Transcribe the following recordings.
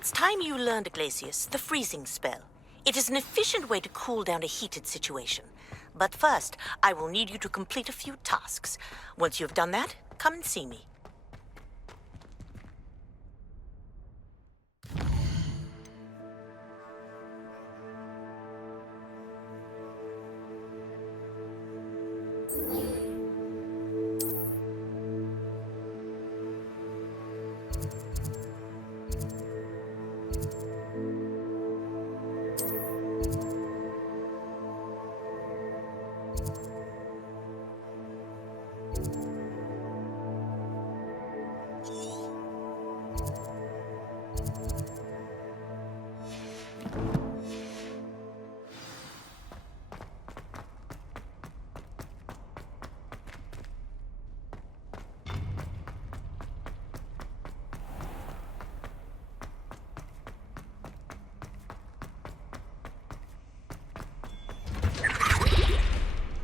It's time you learned, Iglesias, the freezing spell. It is an efficient way to cool down a heated situation. But first, I will need you to complete a few tasks. Once you have done that, come and see me.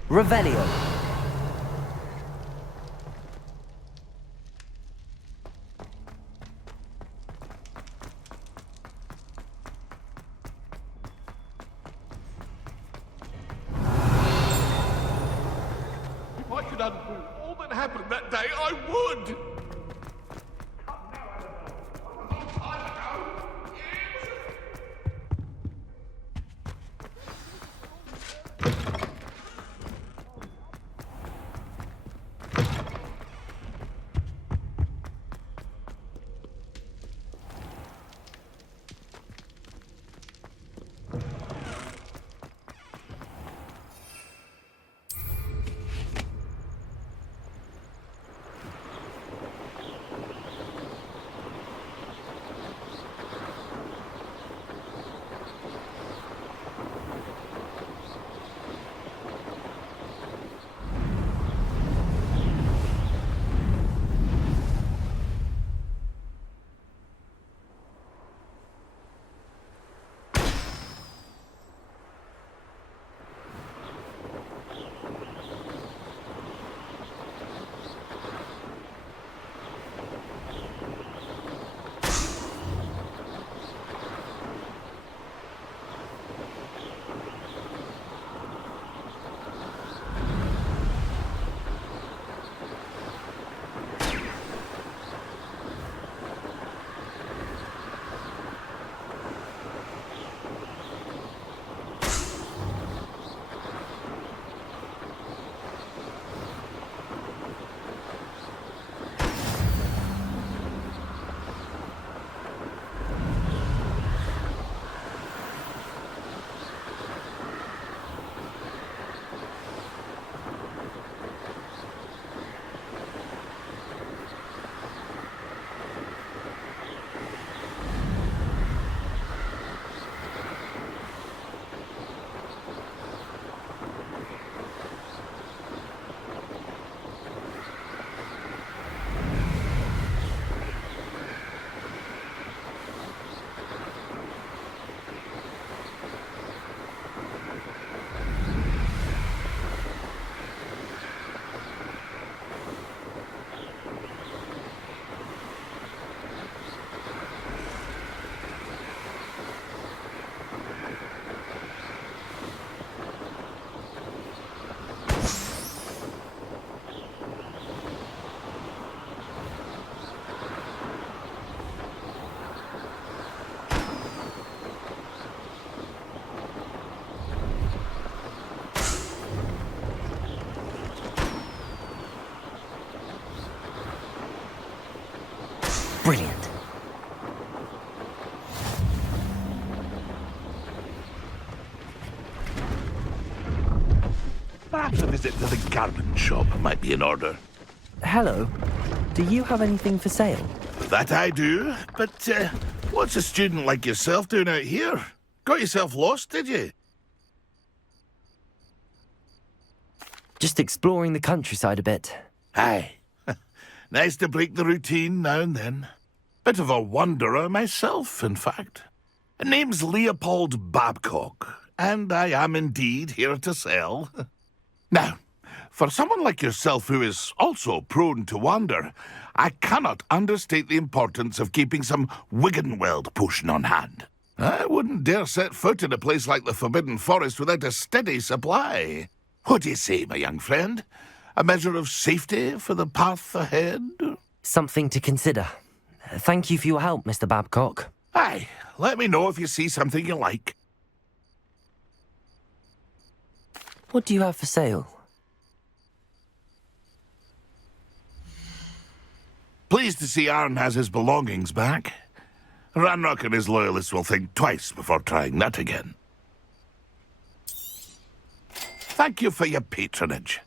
Revelio. If I could undo all that happened that day, I would! Brilliant. Perhaps a visit to the garment shop might be in order. Hello. Do you have anything for sale? That I do, but what's a student like yourself doing out here? Got yourself lost, did you? Just exploring the countryside a bit. Aye. Nice to break the routine now and then. Bit of a wanderer myself, in fact. Name's Leopold Babcock, and I am indeed here to sell. Now, For someone like yourself who is also prone to wander, I cannot understate the importance of keeping some Wiggenweld potion on hand. I wouldn't dare set foot in a place like the Forbidden Forest without a steady supply. What do you say, my young friend? A measure of safety for the path ahead? Something to consider. Thank you for your help, Mr. Babcock. Aye, let me know if you see something you like. What do you have for sale? Pleased to see Arn has his belongings back. Ranrock and his loyalists will think twice before trying that again. Thank you for your patronage.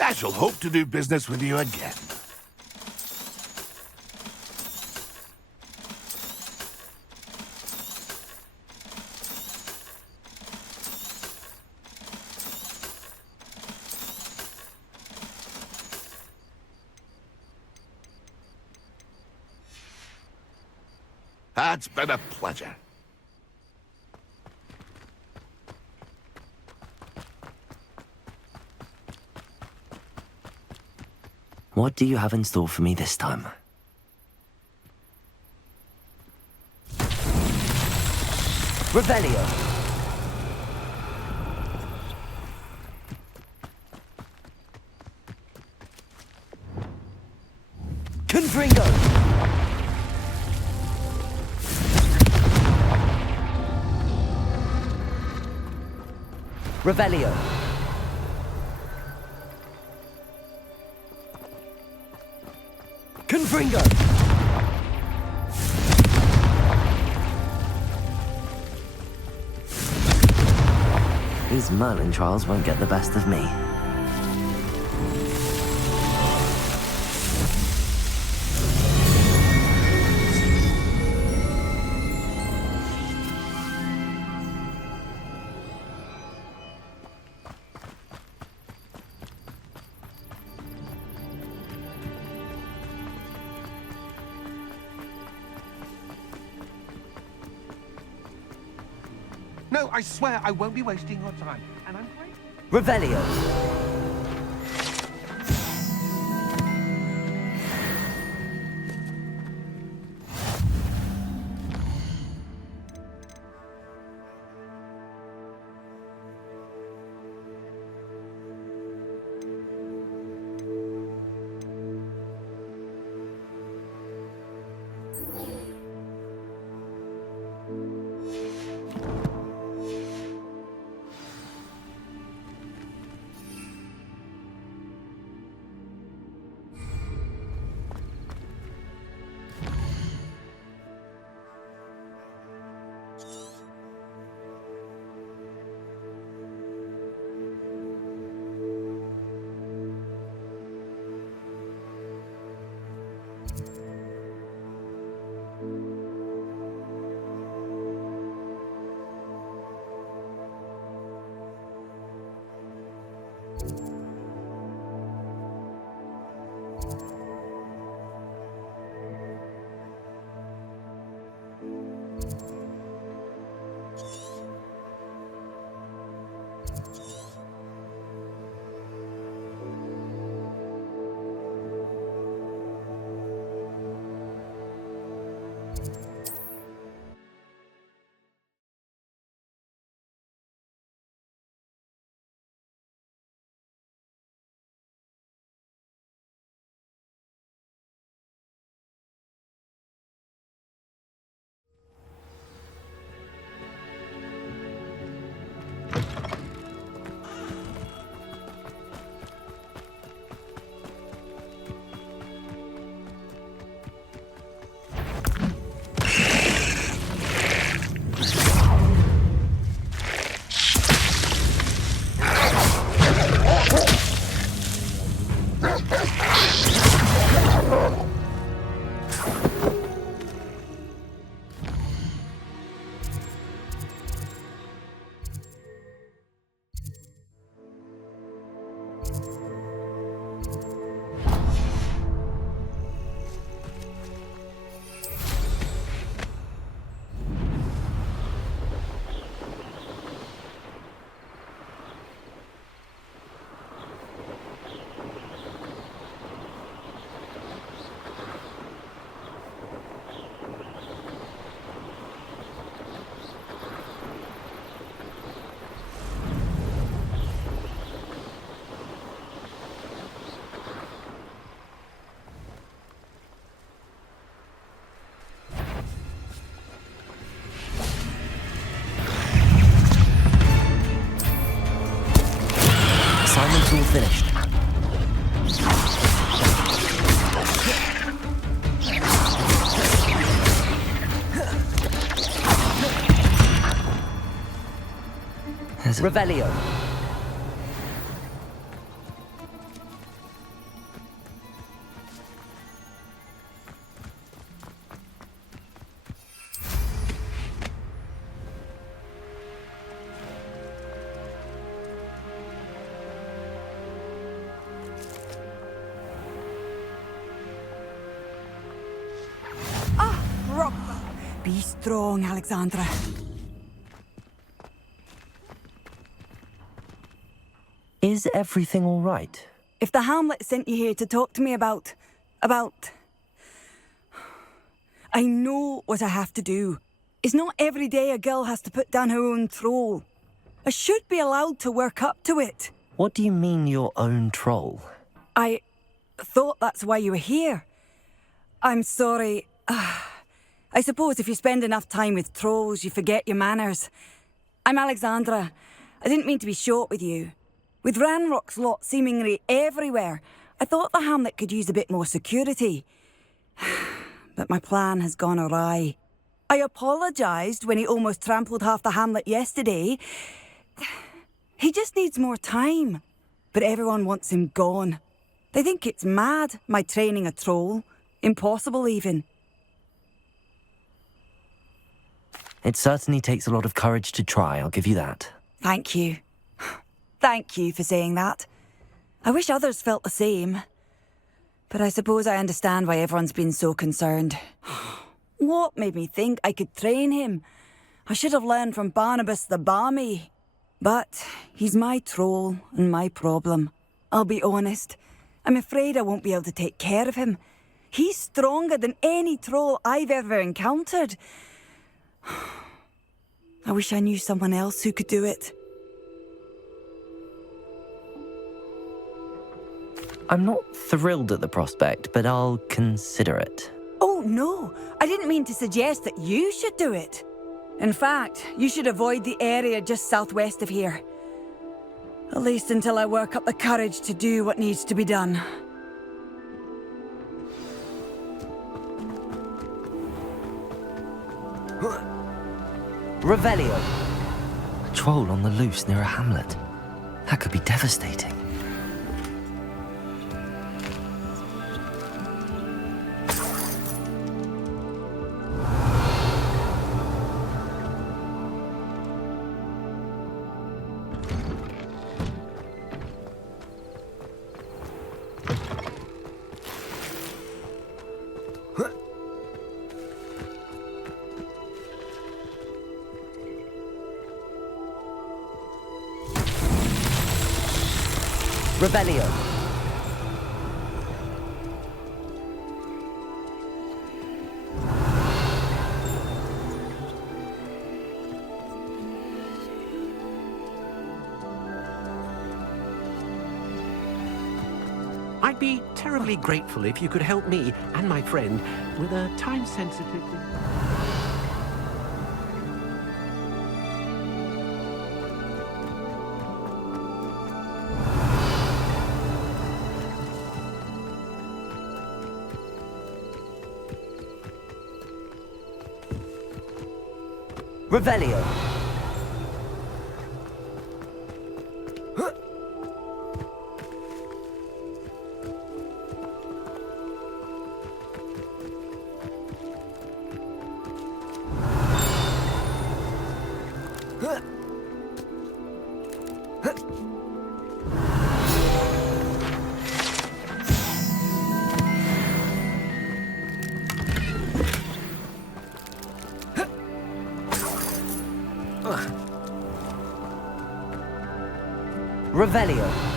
I shall hope to do business with you again. It's been a pleasure. What do you have in store for me this time? Revelio! Confringo! Revelio! Confringo! These Merlin trials won't get the best of me. No, I swear I won't be wasting your time. And I'm great. Revelio! finished. Revelio. Be strong, Alexandra. Is everything all right? If the Hamlet sent you here to talk to me about... I know what I have to do. It's not every day a girl has to put down her own troll. I should be allowed to work up to it. What do you mean, your own troll? I thought that's why you were here. I'm sorry. I suppose if you spend enough time with trolls, you forget your manners. I'm Alexandra. I didn't mean to be short with you. With Ranrock's lot seemingly everywhere, I thought the Hamlet could use a bit more security. But my plan has gone awry. I apologised when he almost trampled half the Hamlet yesterday. He just needs more time. But everyone wants him gone. They think it's mad, my training a troll. Impossible, even. It certainly takes a lot of courage to try, I'll give you that. Thank you. Thank you for saying that. I wish others felt the same. But I suppose I understand why everyone's been so concerned. What made me think I could train him? I should have learned from Barnabas the Barmy. But he's my troll and my problem. I'll be honest. I'm afraid I won't be able to take care of him. He's stronger than any troll I've ever encountered. I wish I knew someone else who could do it. I'm not thrilled at the prospect, but I'll consider it. Oh, no. I didn't mean to suggest that you should do it. In fact, you should avoid the area just southwest of here. At least until I work up the courage to do what needs to be done. Revelio. A troll on the loose near a hamlet. That could be devastating. Revelio. I'd be terribly grateful if you could help me and my friend with a time-sensitive... Revelio. Revelio.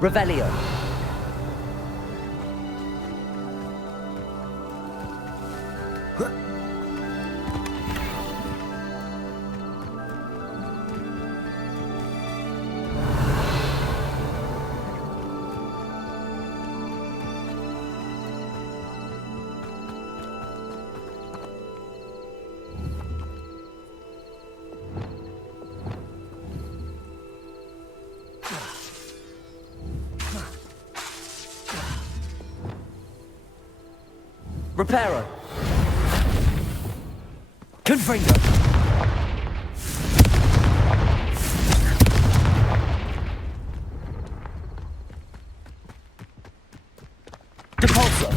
Revelio. Reparo. Confringo. Depulso.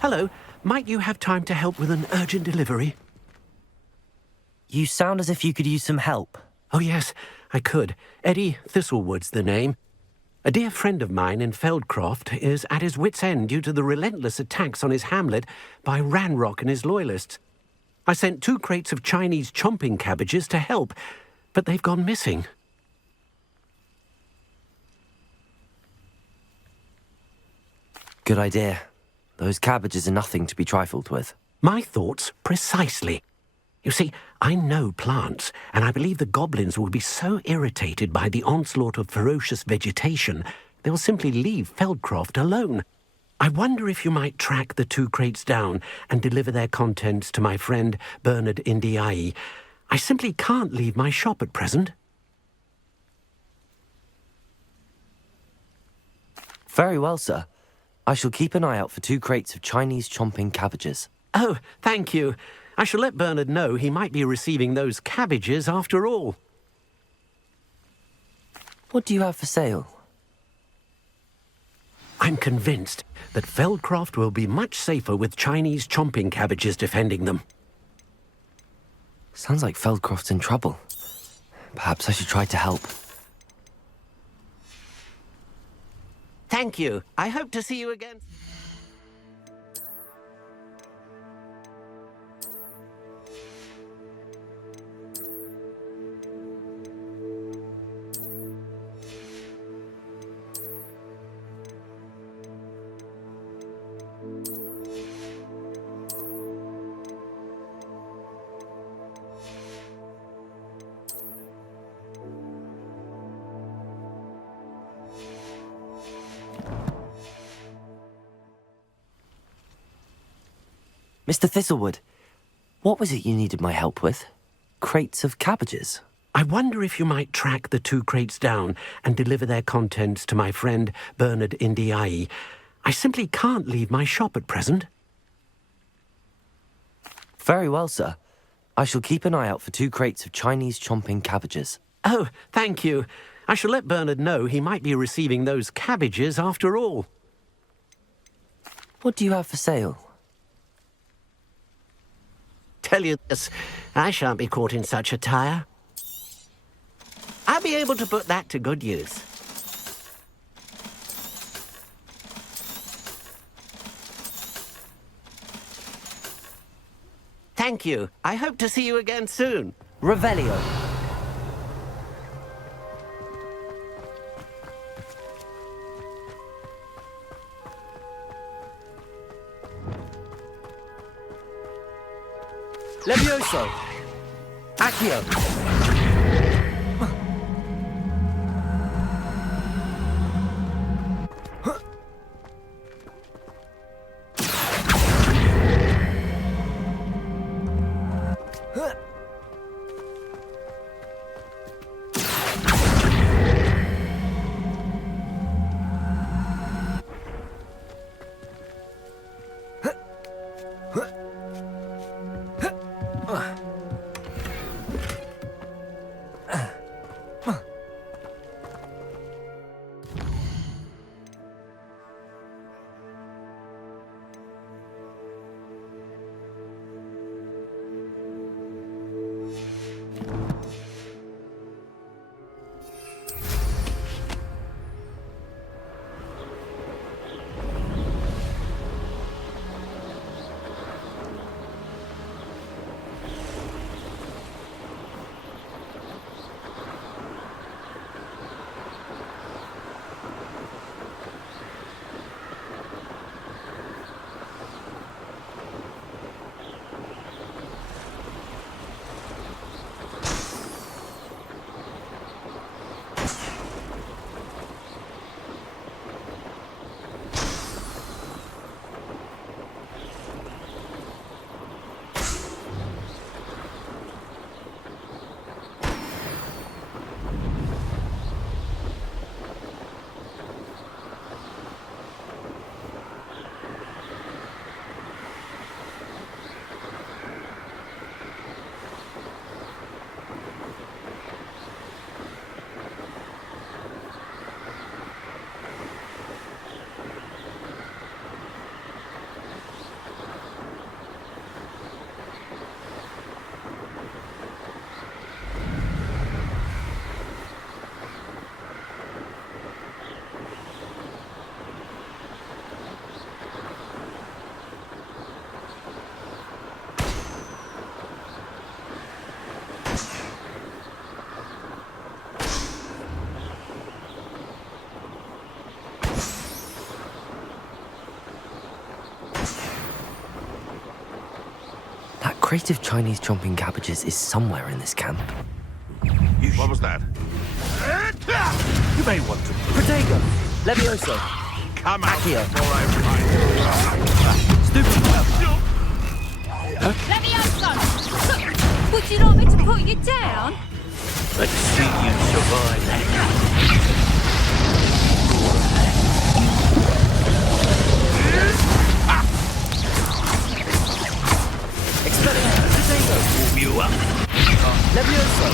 Hello. Might you have time to help with an urgent delivery? You sound as if you could use some help. Oh, yes, I could. Eddie Thistlewood's the name. A dear friend of mine in Feldcroft is at his wit's end due to the relentless attacks on his hamlet by Ranrock and his loyalists. I sent 2 crates of Chinese chomping cabbages to help, but they've gone missing. Good idea. Those cabbages are nothing to be trifled with. My thoughts precisely. You see, I know plants, and I believe the goblins will be so irritated by the onslaught of ferocious vegetation, they'll simply leave Feldcroft alone. I wonder if you might track the 2 crates down and deliver their contents to my friend Bernard Indiai. I simply can't leave my shop at present. Very well, sir. I shall keep an eye out for 2 crates of Chinese chomping cabbages. Oh, thank you. I shall let Bernard know he might be receiving those cabbages after all. What do you have for sale? I'm convinced that Feldcroft will be much safer with Chinese chomping cabbages defending them. Sounds like Feldcroft's in trouble. Perhaps I should try to help. Thank you. I hope to see you again. Mr. Thistlewood, what was it you needed my help with? Crates of cabbages? I wonder if you might track the 2 crates down and deliver their contents to my friend Bernard Indiai. I simply can't leave my shop at present. Very well, sir. I shall keep an eye out for 2 crates of Chinese chomping cabbages. Oh, thank you. I shall let Bernard know he might be receiving those cabbages after all. What do you have for sale? Tell you this, I shan't be caught in such attire. I'll be able to put that to good use. Thank you. I hope to see you again soon. Revelio. Levioso. Accio. crate of Chinese chomping cabbages is somewhere in this camp. What was that? You may want to Protego! Levioso! Come out Accio. before I find Stupid! Levioso! Would you like me to put you down? Let's see you survive that. Expelliarmus! Protego! Warm you up. Levioso!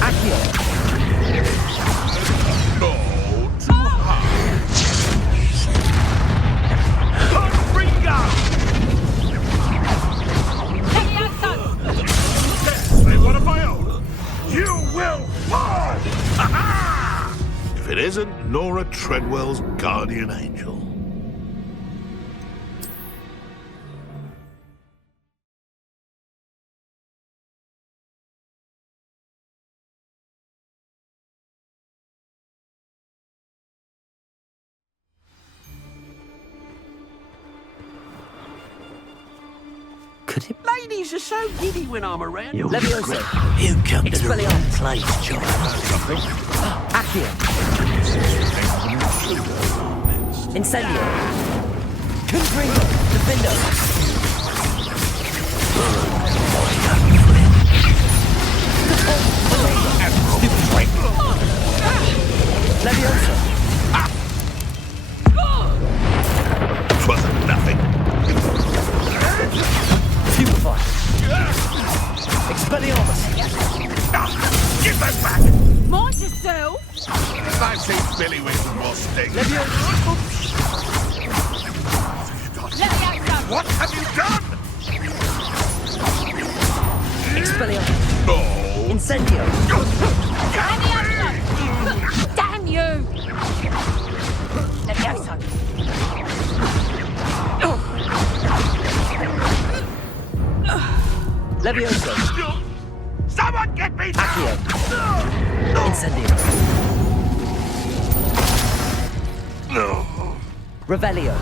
Accio! No, too hard. Levioso! Say one of my own. You will fall! Ha-ha! If it isn't Nora Treadwell's guardian angel. Could it... Ladies are so giddy when I'm around. Levioso! You come to the Expelliarmus. right place, John. Accio! Incendio! Confringo! Defendo! Levioso! Twas nothing. Stupefy! Expelliarmus! Give that back! Mind yourself! If I've seen Billy with some more sting. Levioso! Levioso! What have you done? Expelliarmus! No. Incendio! Levioso! Damn you! Levioso! Levioso! Someone get me down! Accio! Incendio! No. Revelio!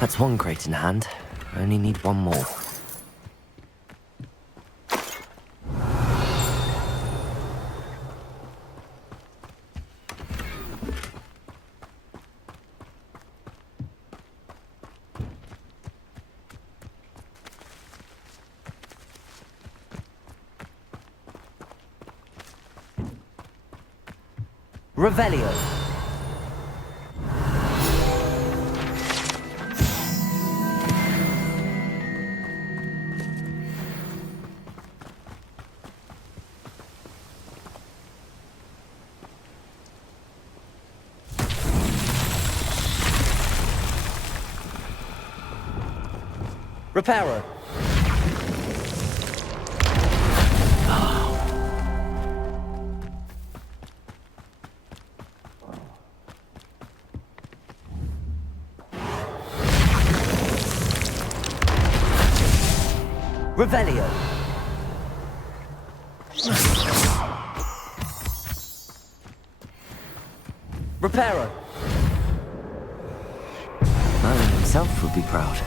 That's one crate in hand. I only need one more. Revelio! Reparo! Revelio! Reparo! Merlin himself would be proud.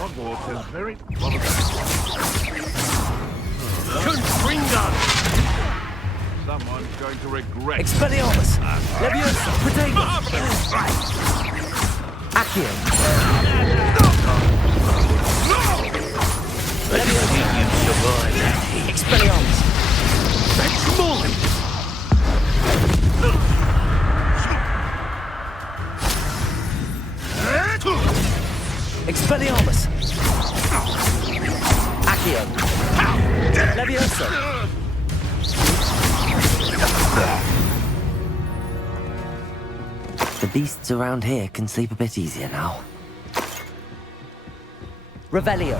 Hogwarts is very... What was that? Confringo! Someone's going to regret. Expelliarmus! Leviosa! Protego! Accio! Let's see you survive that. Expelliarmus! That's mine! Expelliarmus! Accio! Leviosa! The beasts around here can sleep a bit easier now. Revelio.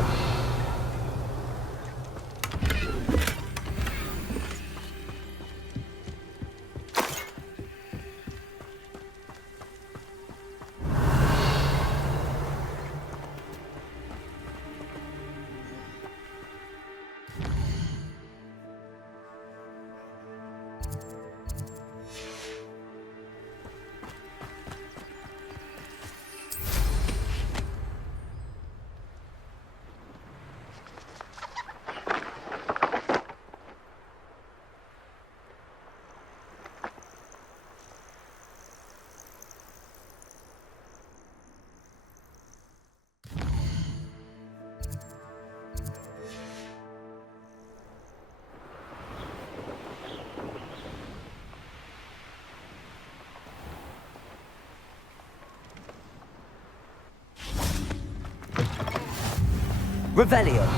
Revelio.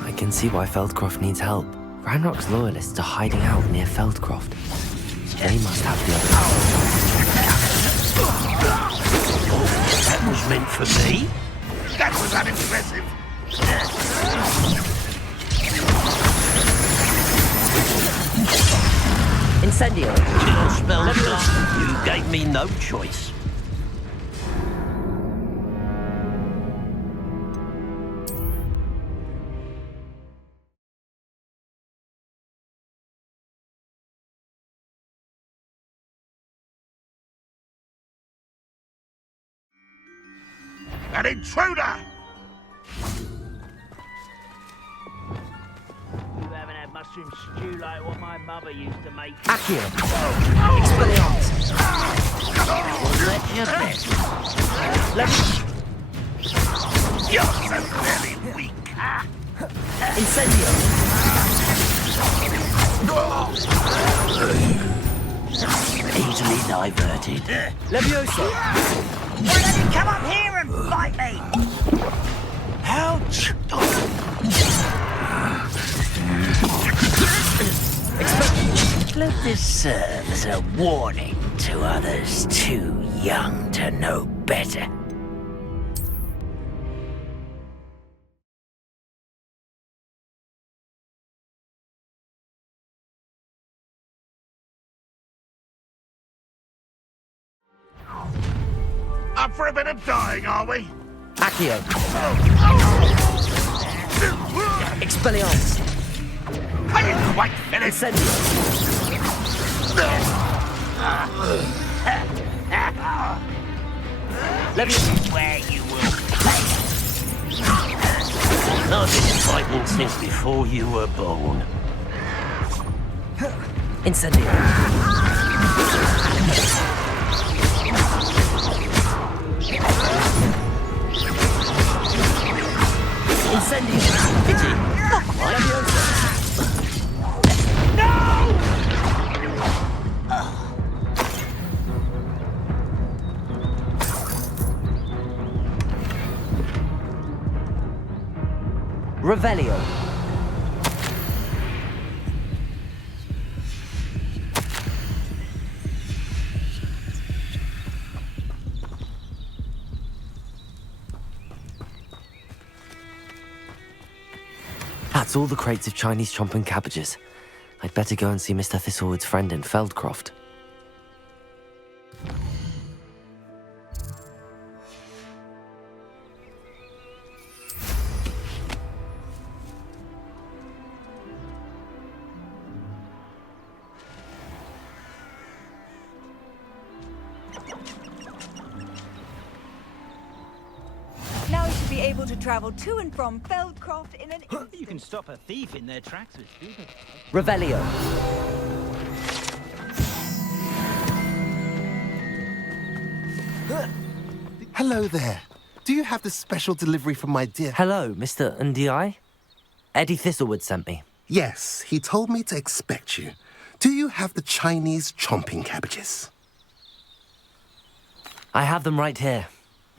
I can see why Feldcroft needs help. Ranrock's loyalists are hiding out near Feldcroft. They must have the other That was meant for me. That was unimpressive. Incendio. Your spell shot. You gave me no choice. An intruder! You haven't had mushroom stew like what my mother used to make. Accio. Expelliarmus. Let you bet. You're so very weak. Incendio. Easily diverted. Levioso. Why don't you come up here and fight me? Ouch! Let this serve as a warning to others too young to know better. Up for a bit of dying, are we? Accio. Expelliarmus. I didn't quite finish. Incendio. Let me where you will play. I've been fighting since before you were born. Incendio. Incendio. Pity. Not quite. Revelio. That's all the crates of Chinese chomping cabbages. I'd better go and see Mr. Thistlewood's friend in Feldcroft. Now we should be able to travel to and from Feldcroft in an instant. You can stop a thief in their tracks with stupid. Revelio. Hello there. Do you have the special delivery from my dear... Hello, Mr. Ndi? Eddie Thistlewood sent me. Yes, he told me to expect you. Do you have the Chinese chomping cabbages? I have them right here.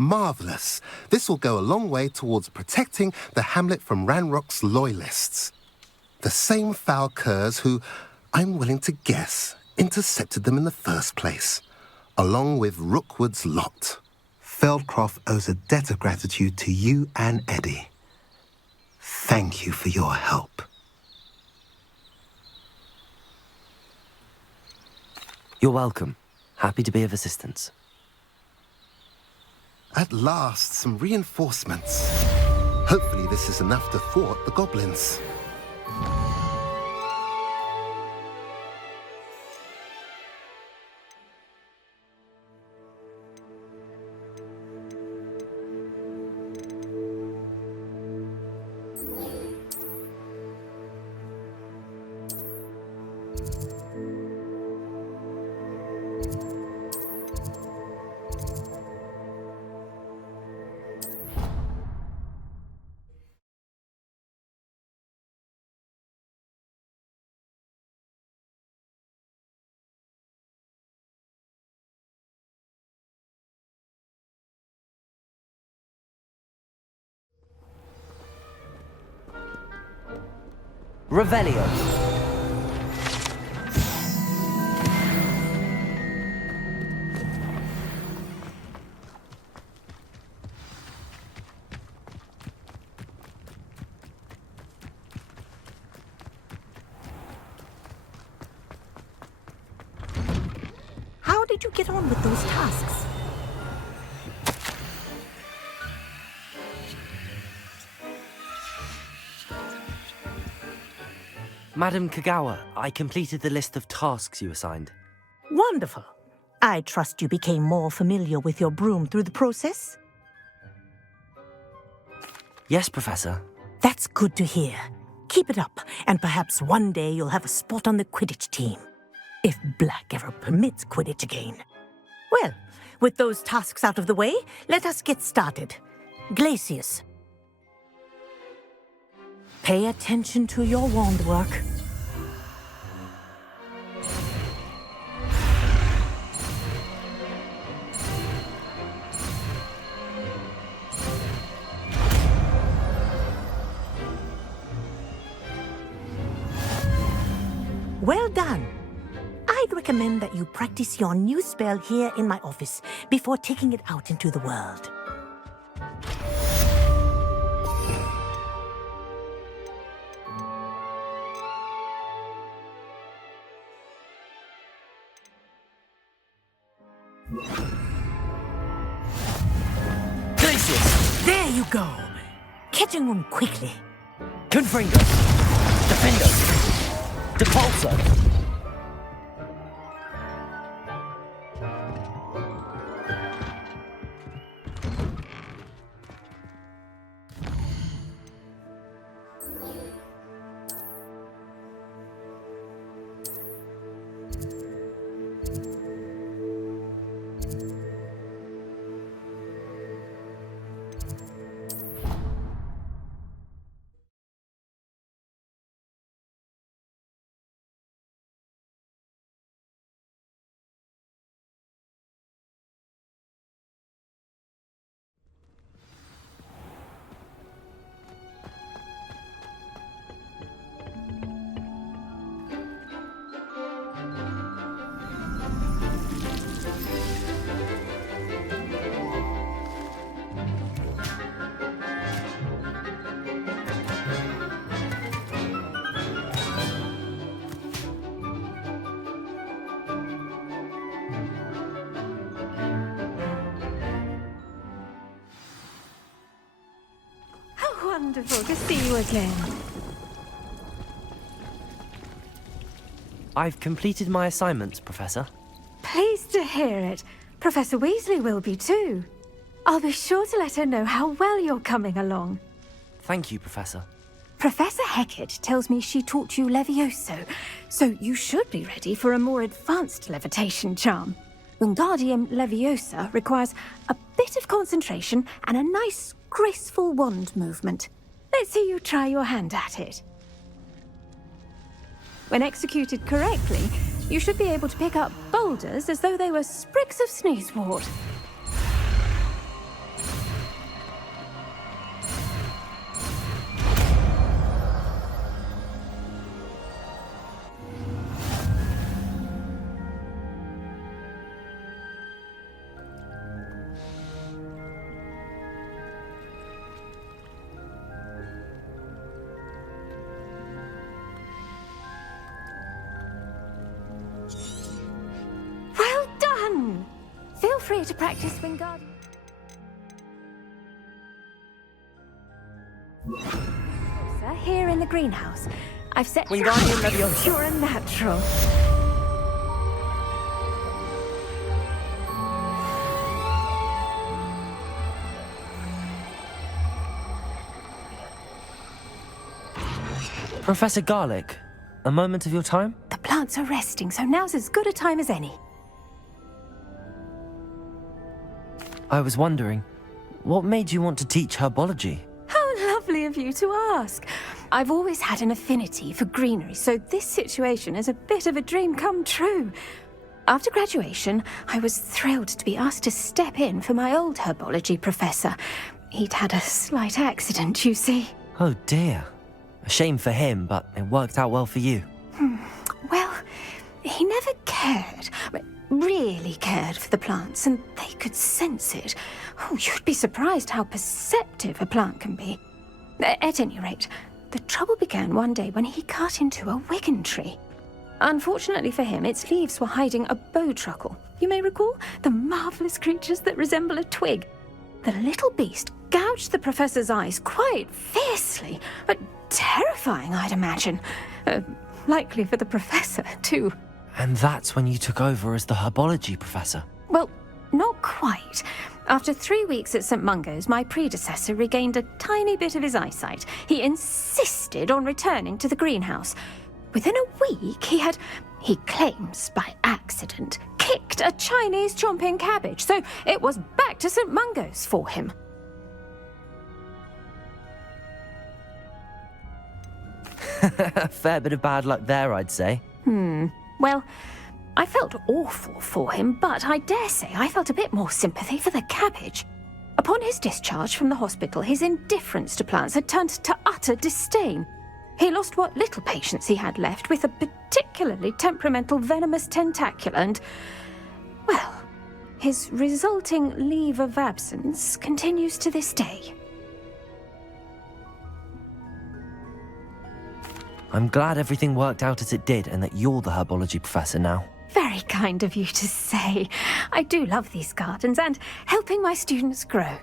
Marvellous. This will go a long way towards protecting the hamlet from Ranrock's loyalists. The same foul curs who, I'm willing to guess, intercepted them in the first place, along with Rookwood's lot. Feldcroft owes a debt of gratitude to you and Eddie. Thank you for your help. You're welcome. Happy to be of assistance. At last, some reinforcements. Hopefully this is enough to thwart the goblins. Revelio. How did you get on with those tasks? Madam Kagawa, I completed the list of tasks you assigned. Wonderful. I trust you became more familiar with your broom through the process? Yes, Professor. That's good to hear. Keep it up, and perhaps one day you'll have a spot on the Quidditch team. If Black ever permits Quidditch again. Well, with those tasks out of the way, let us get started. Glacius. Pay attention to your wand work. Well done. I'd recommend that you practice your new spell here in my office before taking it out into the world. Glacius! There you go. Catching them quickly. Confringo! Defendo! Depulso! wonderful to see you again. I've completed my assignments, Professor. Pleased to hear it. Professor Weasley will be too. I'll be sure to let her know how well you're coming along. Thank you, Professor. Professor Hecat tells me she taught you Levioso, so you should be ready for a more advanced levitation charm. Wingardium Leviosa requires a bit of concentration and a nice, graceful wand movement. Let's see you try your hand at it. When executed correctly, you should be able to pick up boulders as though they were sprigs of sneezewort. Feel free to practice Wingardium. Here in the greenhouse, I've set Wingardium Leviosa. Pure and natural. Professor Garlick, a moment of your time? The plants are resting, so now's as good a time as any. I was wondering, what made you want to teach herbology? How lovely of you to ask. I've always had an affinity for greenery, so this situation is a bit of a dream come true. After graduation, I was thrilled to be asked to step in for my old herbology professor. He'd had a slight accident, you see. Oh dear. A shame for him, but it worked out well for you. Well, he never cared. Really cared for the plants, and they could sense it. Oh, you'd be surprised how perceptive a plant can be. At any rate, the trouble began one day when he cut into a wigan tree. Unfortunately for him, its leaves were hiding a bowtruckle. You may recall the marvellous creatures that resemble a twig. The little beast gouged the professor's eyes quite fiercely, but terrifying, I'd imagine. Likely for the professor, too. And that's when you took over as the herbology professor? Well, not quite. After 3 weeks at St. Mungo's, my predecessor regained a tiny bit of his eyesight. He insisted on returning to the greenhouse. Within a week, he claims by accident, kicked a Chinese chomping cabbage, so it was back to St. Mungo's for him. A fair bit of bad luck there, I'd say. Well, I felt awful for him, but I dare say I felt a bit more sympathy for the cabbage. Upon his discharge from the hospital, his indifference to plants had turned to utter disdain. He lost what little patience he had left with a particularly temperamental venomous tentacula and, well, his resulting leave of absence continues to this day. I'm glad everything worked out as it did and that you're the herbology professor now. Very kind of you to say. I do love these gardens and helping my students grow.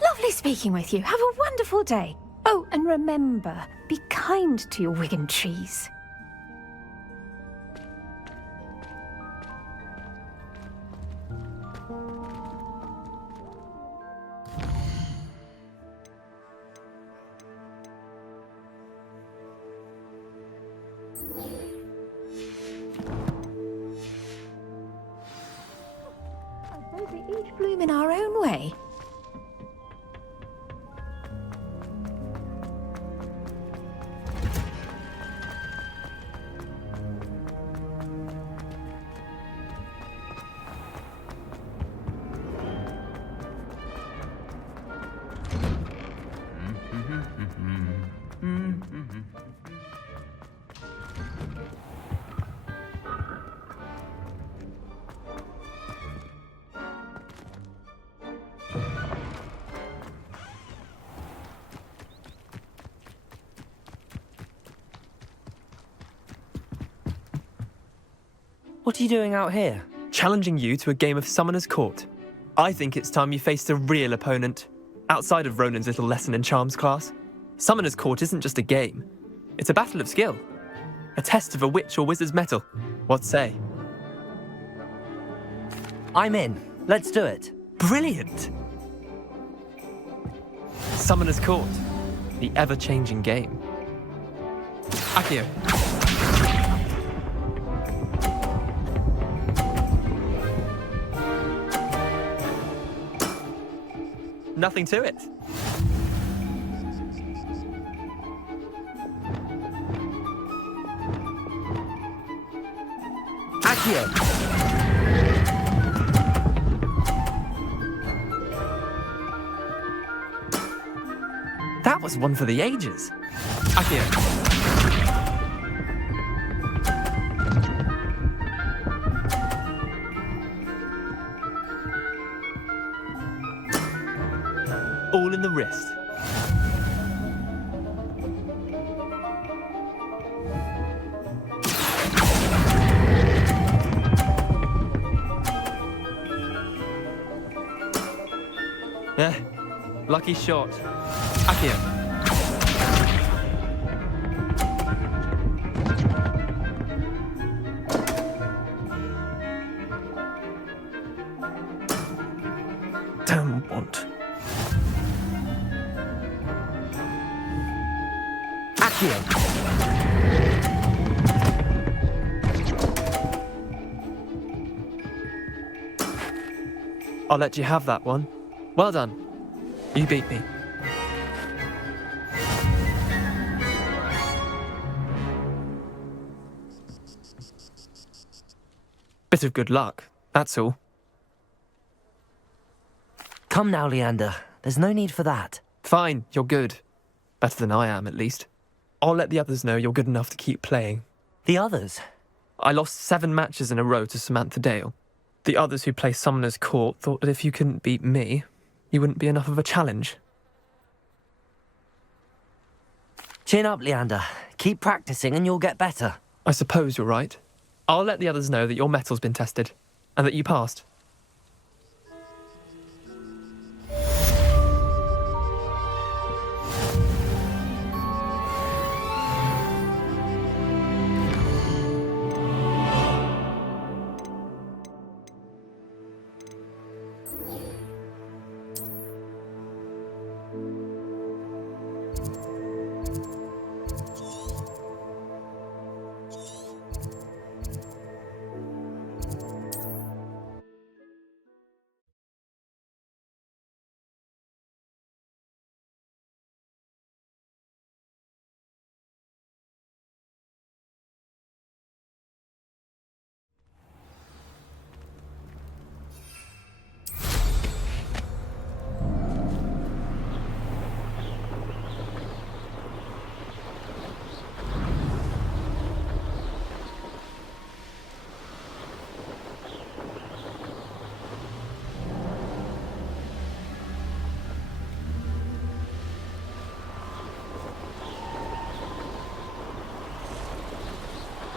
Lovely speaking with you. Have a wonderful day. Oh, and remember, be kind to your wigan trees. We each bloom in our own way. What are you doing out here? Challenging you to a game of Summoner's Court. I think it's time you faced a real opponent. outside of Ronan's little lesson in charms class. Summoner's Court isn't just a game. It's a battle of skill. A test of a witch or wizard's mettle. What say? I'm in. Let's do it. Brilliant! Summoner's Court. The ever-changing game. Accio. Nothing to it. Accio. That was one for the ages. Accio. All in the wrist. Lucky shot. Accio. Don't want. Accio. I'll let you have that one. Well done. You beat me. Bit of good luck, that's all. Come now, Leander. There's no need for that. Fine, you're good. Better than I am, at least. I'll let the others know you're good enough to keep playing. The others? I lost 7 matches in a row to Samantha Dale. The others who play Summoner's Court thought that if you couldn't beat me, you wouldn't be enough of a challenge. Chin up, Leander. Keep practicing and you'll get better. I suppose you're right. I'll let the others know that your metal's been tested, and that you passed.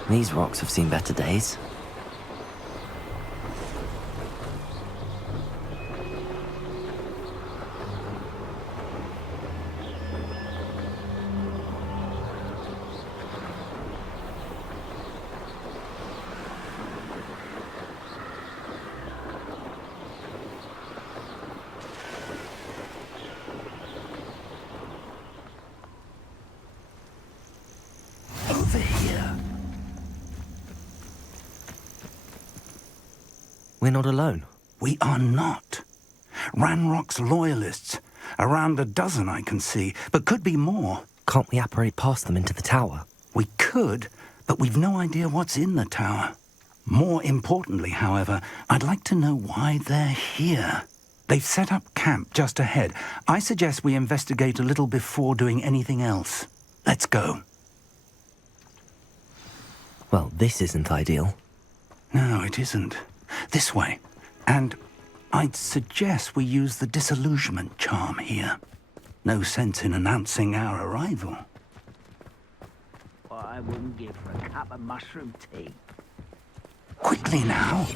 These rocks have seen better days. Over here. We're not alone. We are not. Ranrock's loyalists. Around a dozen I can see, but could be more. Can't we apparate past them into the tower? We could, but we've no idea what's in the tower. More importantly, however, I'd like to know why they're here. They've set up camp just ahead. I suggest we investigate a little before doing anything else. Let's go. Well, this isn't ideal. No, it isn't. This way. And I'd suggest we use the disillusionment charm here. No sense in announcing our arrival. What I wouldn't give for a cup of mushroom tea. Quickly now.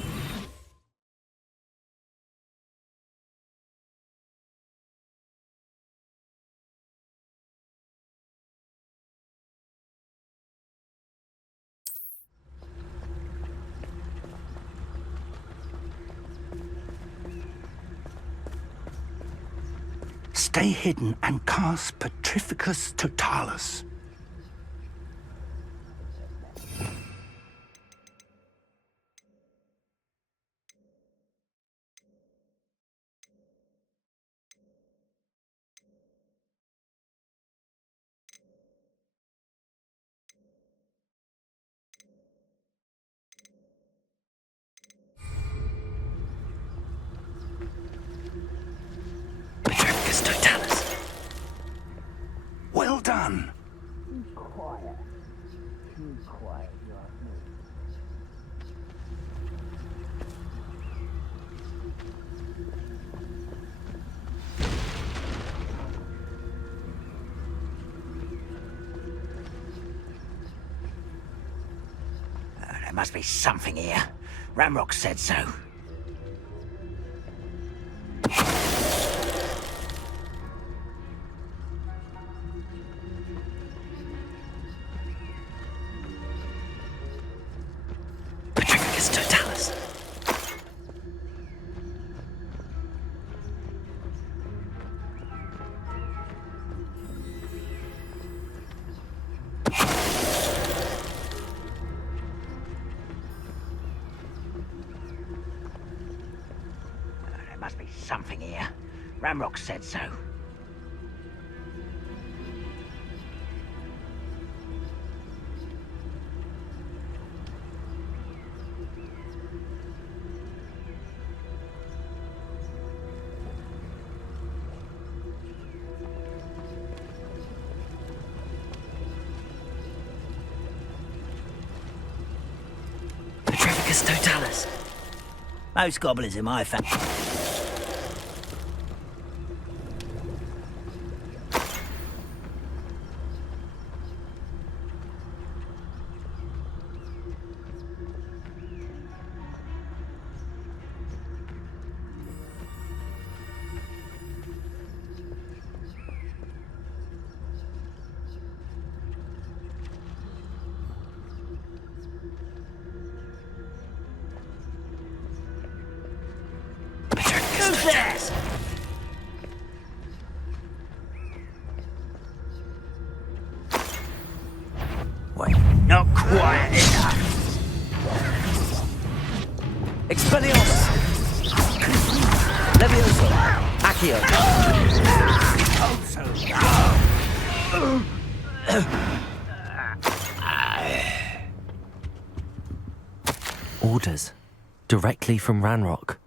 Stay hidden and cast Petrificus Totalis. Petrificus Totalis. Well done. Quiet. Too quiet, you ask me. There must be something here. Ramrock said so. Petrificus Totalis. There must be something here. Ramrock said so. Petrificus Totalis. Most goblins in my family. Petrificus Totalis. Wait, not quiet enough. Expelliarmus. Levioso. Accio. Orders. Directly from Ranrock.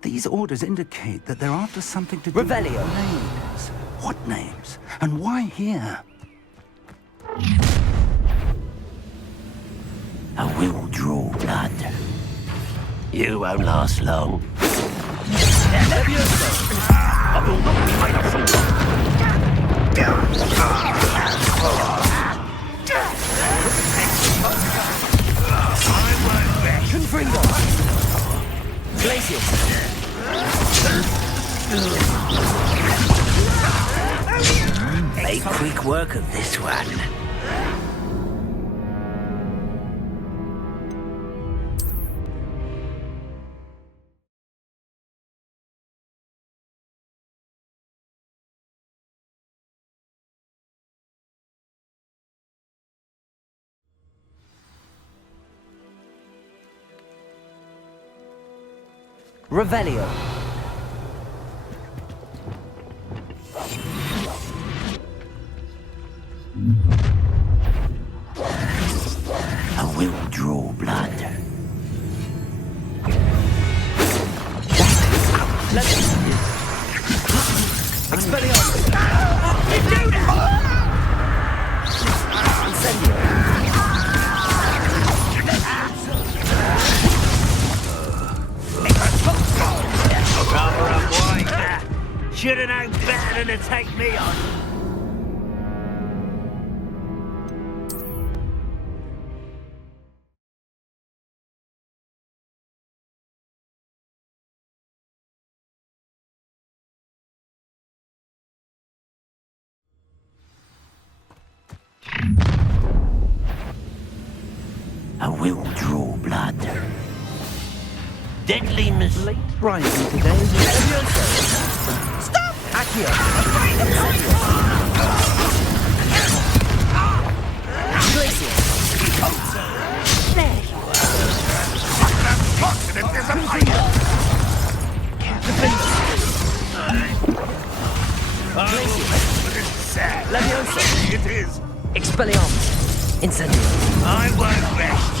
These orders indicate that they're after something to do Revelio. with names. What names? And why here? I will draw blood. You won't last long. I will not be made a Confringo. Glacius. Make quick work of this one. Revelio. I will draw blood. Expelliarmus. Incendio. Rather unwise. Should have known better than to take me on. I will draw blood. Deadly mistake. Late rising today. Stop! Accio! Incendio! Glacius! There you Leviosa! It is. Expelliarmus! Incendio! I won't rest.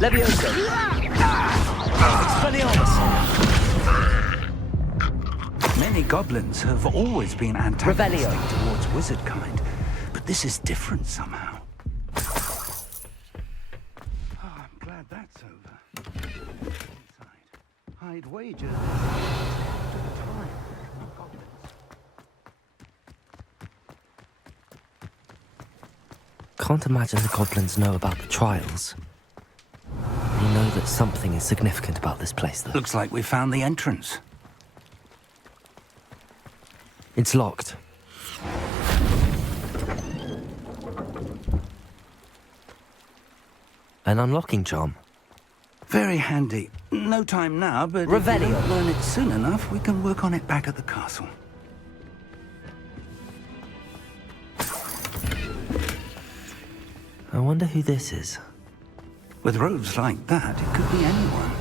Leviosa! Expelliarmus! Many goblins have always been antagonistic Revelio. towards wizard kind, but this is different somehow. Oh, I'm glad that's over. Inside. I'd wager to the time of goblins. Can't imagine the goblins know about the trials. You know that something is significant about this place, though. Looks like we found the entrance. It's locked. An unlocking charm. Very handy. No time now, but if we Revelio. don't learn it soon enough, we can work on it back at the castle. I wonder who this is. With robes like that, it could be anyone.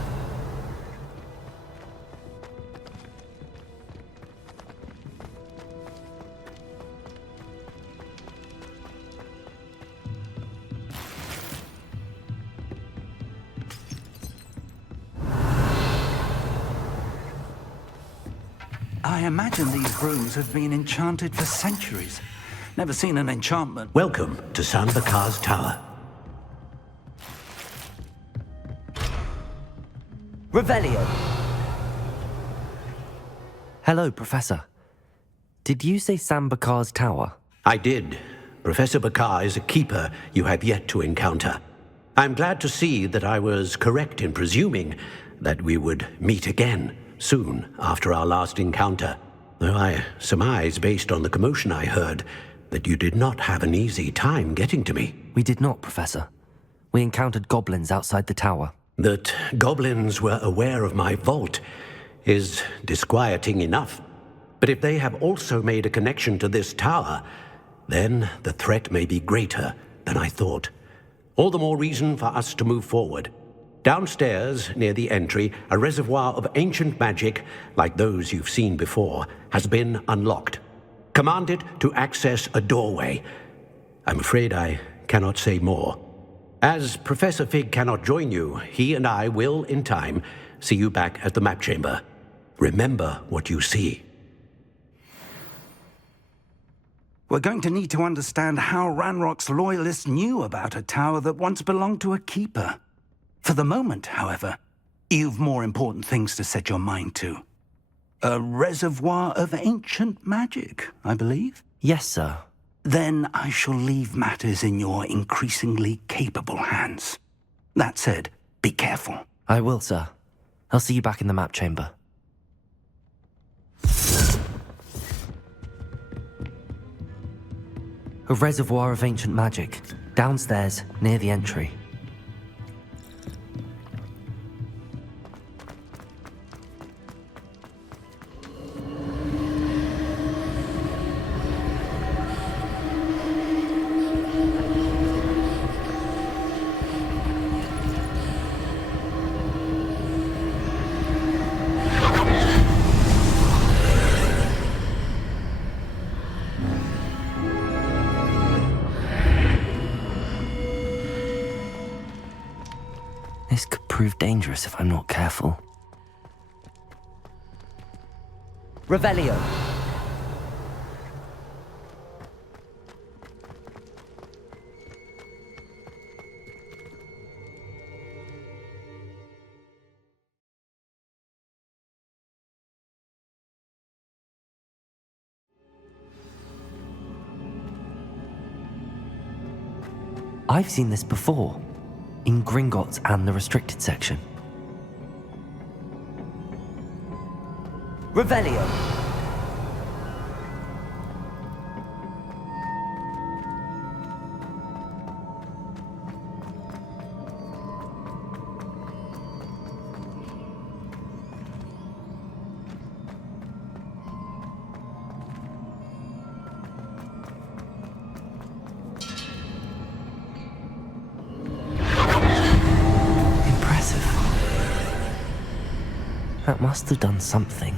I imagine these rooms have been enchanted for centuries. Never seen an enchantment. Welcome to San Bakar's Tower. Revelio! Hello, Professor. Did you say Sam Bakar's tower? I did. Professor Bakar is a keeper you have yet to encounter. I'm glad to see that I was correct in presuming that we would meet again soon after our last encounter, though I surmise, based on the commotion I heard, that you did not have an easy time getting to me. We did not, Professor. We encountered goblins outside the tower. That goblins were aware of my vault is disquieting enough. But if they have also made a connection to this tower, then the threat may be greater than I thought. All the more reason for us to move forward. Downstairs, near the entry, a reservoir of ancient magic, like those you've seen before, has been unlocked. Command it to access a doorway. I'm afraid I cannot say more. As Professor Fig cannot join you, he and I will, in time, see you back at the map chamber. Remember what you see. We're going to need to understand how Ranrock's loyalists knew about a tower that once belonged to a keeper. For the moment, however, you've more important things to set your mind to. A reservoir of ancient magic, I believe? Yes, sir. Then I shall leave matters in your increasingly capable hands. That said, be careful. I will, sir. I'll see you back in the map chamber. A reservoir of ancient magic, downstairs, near the entry. This could prove dangerous if I'm not careful. Revelio. I've seen this before. In Gringotts and the restricted section. Revelio. That must have done something.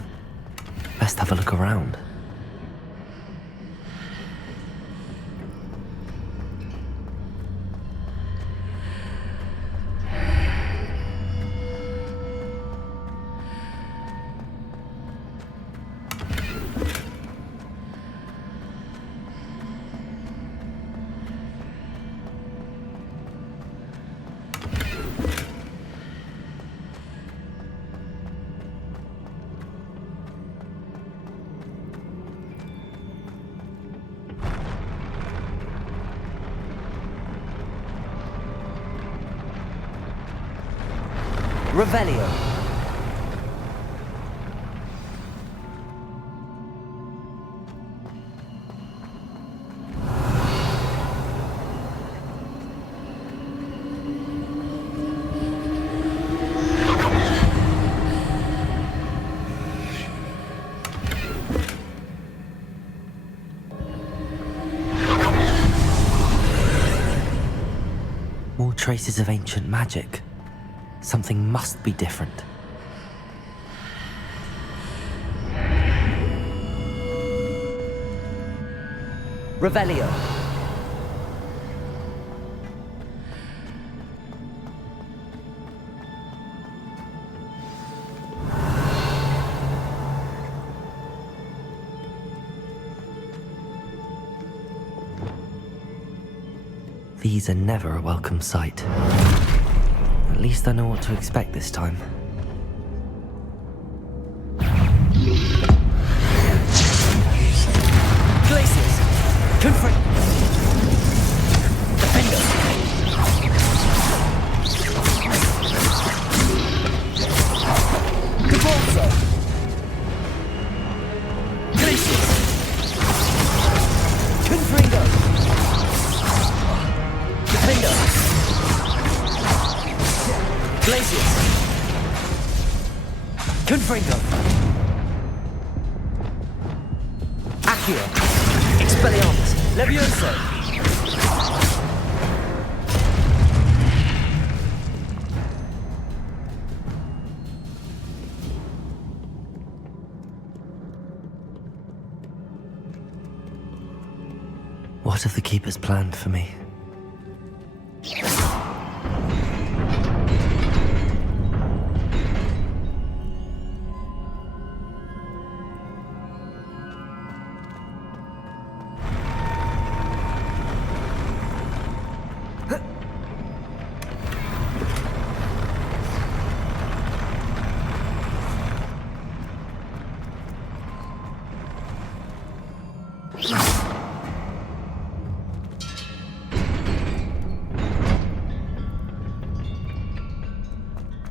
Best have a look around. Revelio. More traces of ancient magic. Something must be different. Revelio. These are never a welcome sight. At least I know what to expect this time. Glaciers! Confront! Defender! Cabalzo! Glaciers! Confringo! Defender! Glaciers! Confringo! Accio! Expelliarmus! Levioso! What have the Keepers planned for me?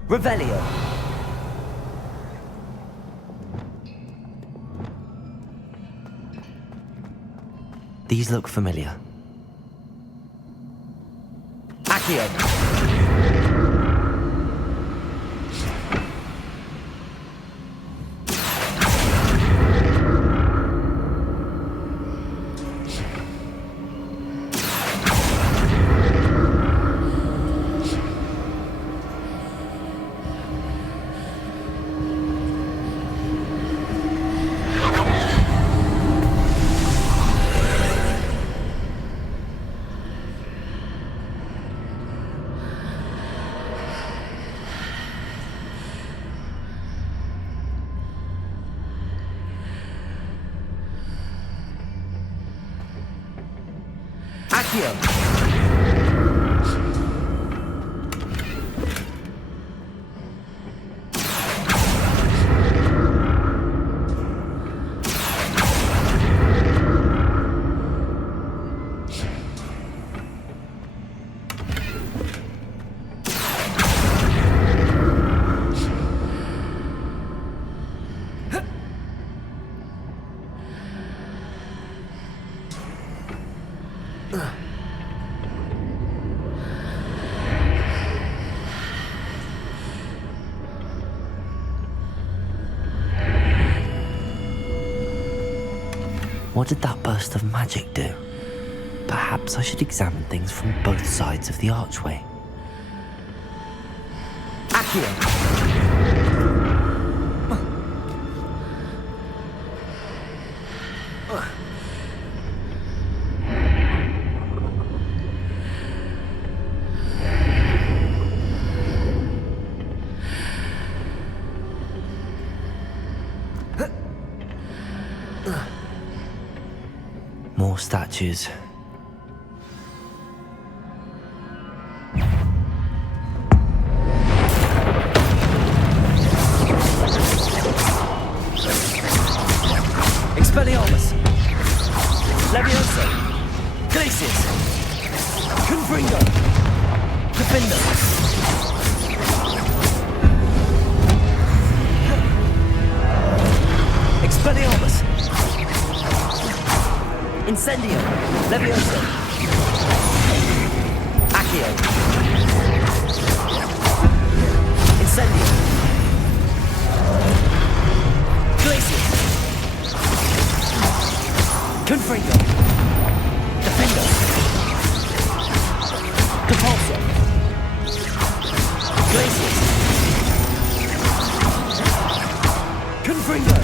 Revelio. These look familiar. Accio. What did that burst of magic do? Perhaps I should examine things from both sides of the archway. Accio! statues. Expelliarmus! Levioso! Glacius! Confringo! Defender! Expelliarmus! Incendio! Levioso! Accio! Incendio! Glacius! Confringo! Defender! Compulso! Glacius! Confringo!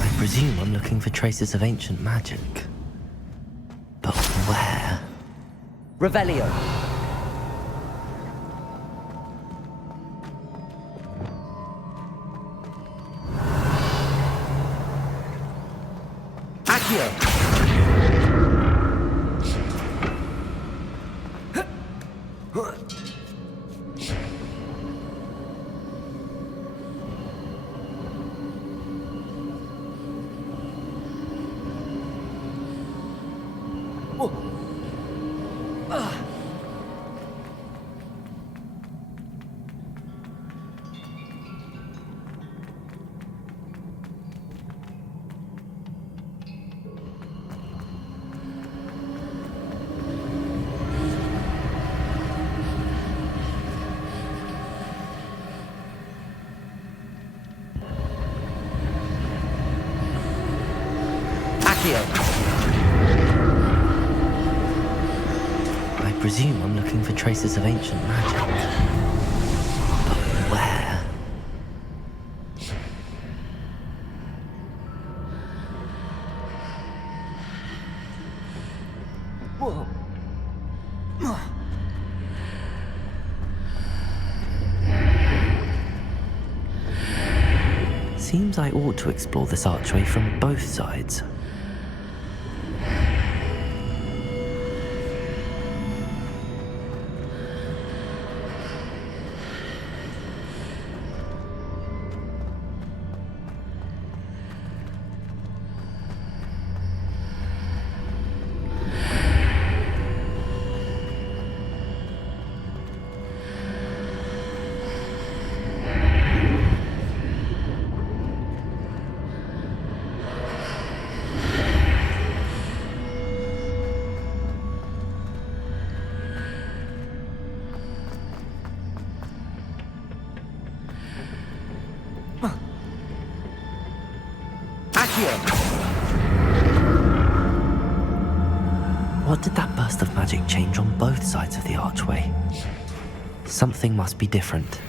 I presume I'm looking for traces of ancient magic. But where? Revelio! Accio! I presume I'm looking for traces of ancient magic. But where? Seems I ought to explore this archway from both sides. What did that burst of magic change on both sides of the archway? Something must be different.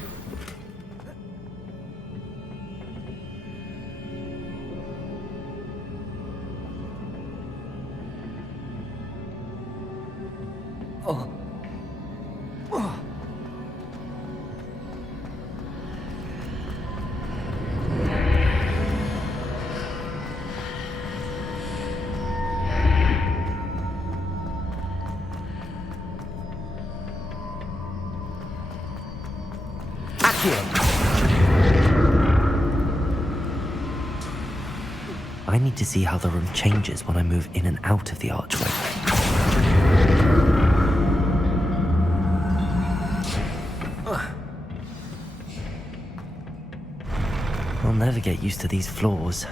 I need to see how the room changes when I move in and out of the archway. I'll never get used to these floors.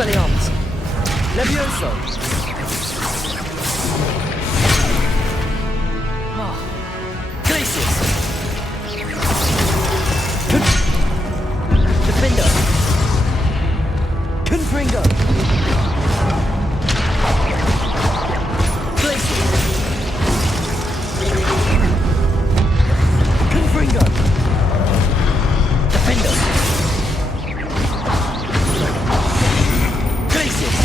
Expelliarmus! Levioso! Glacius! Defender! Confringo! Glacius! Confringo! Defender! Glacius!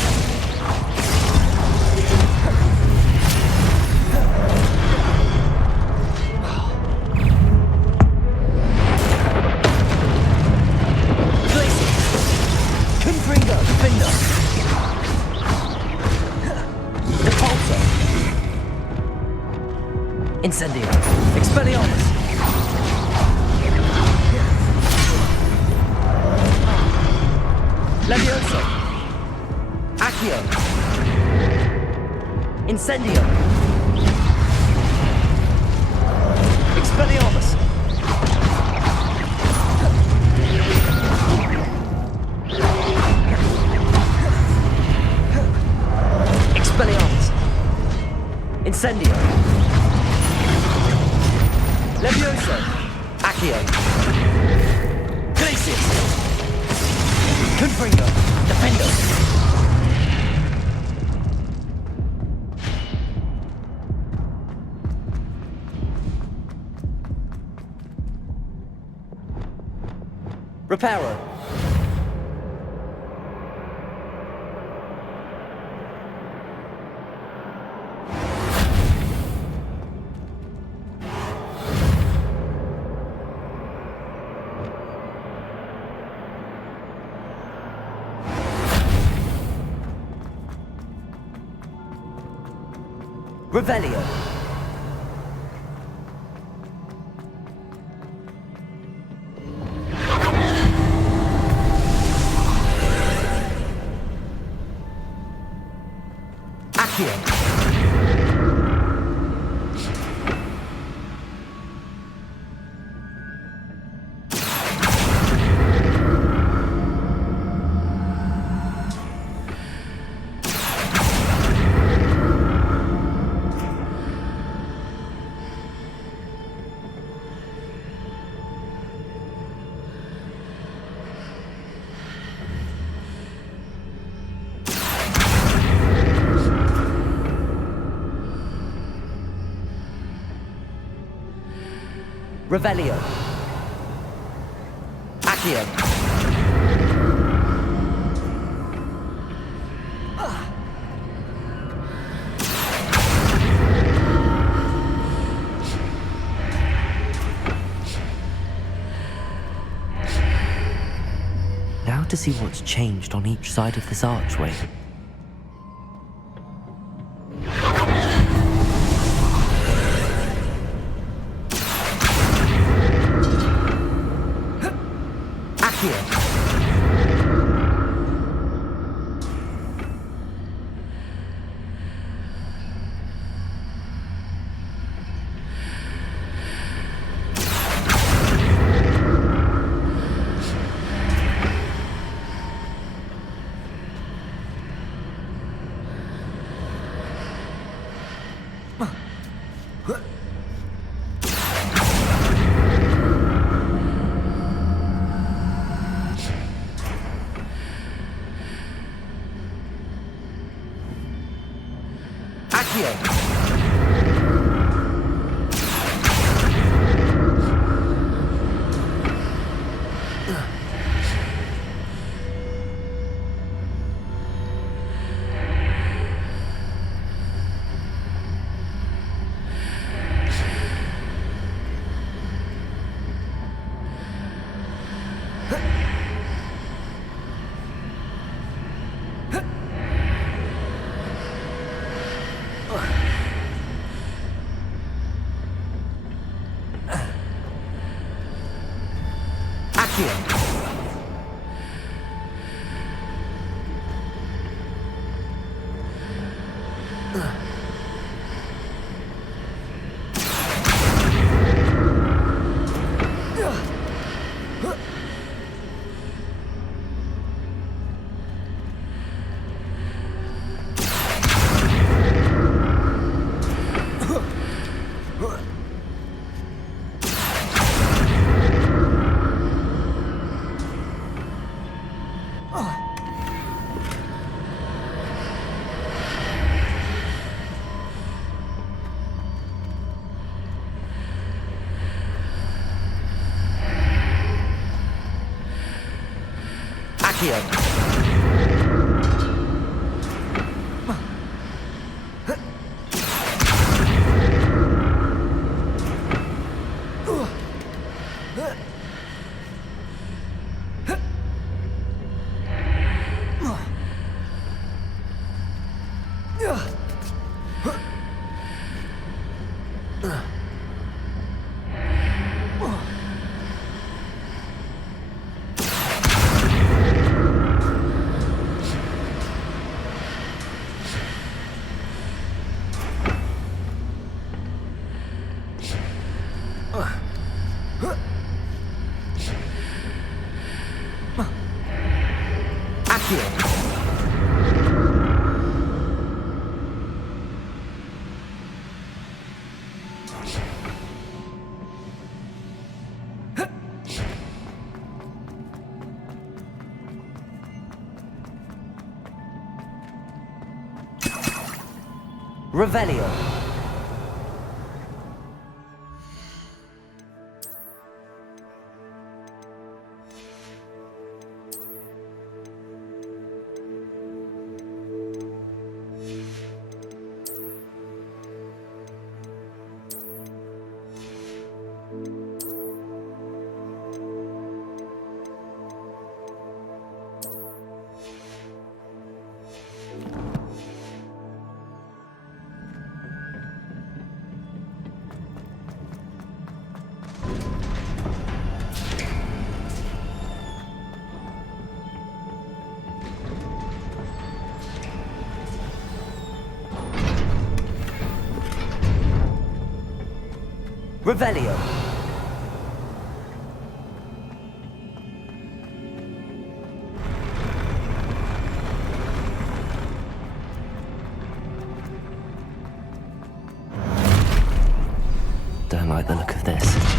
Confringo! Defender! Repulsor! Incendio! Expelliarmus! Levioso! Accio! Incendio! Expelliarmus! Expelliarmus! Incendio! Levioso! Accio! Glacius! Confringo! Defendo! Reparo! Revelio! Accio! Revelio! Accio! Now to see what's changed on each side of this archway. Accio. Revelio. Revelio. Don't like the look of this.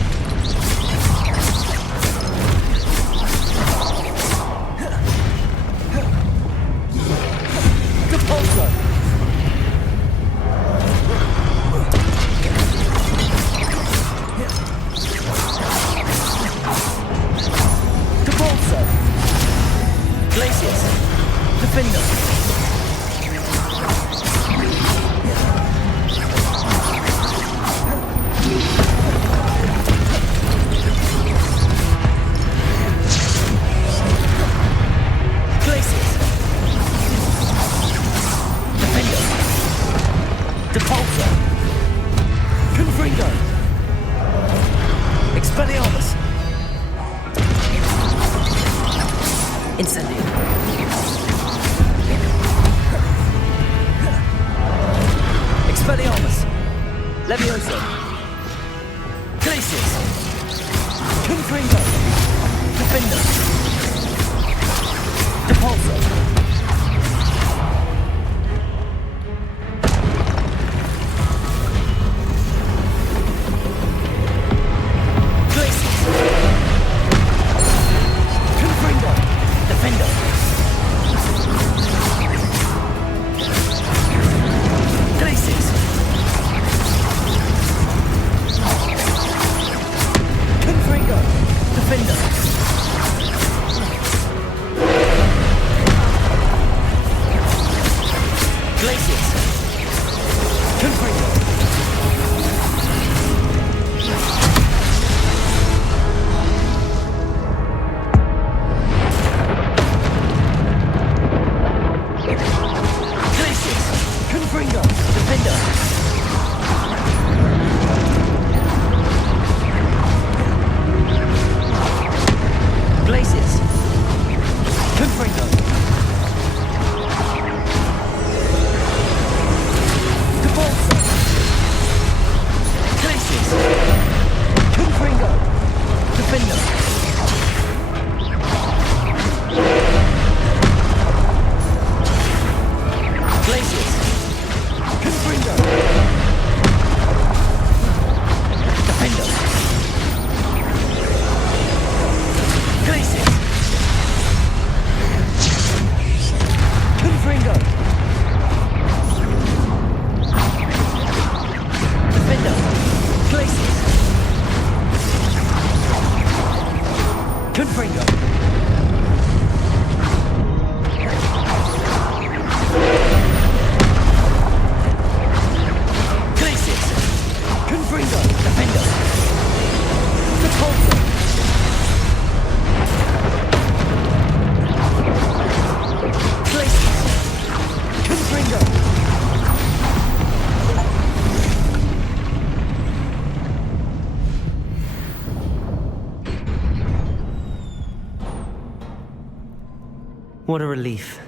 What a relief.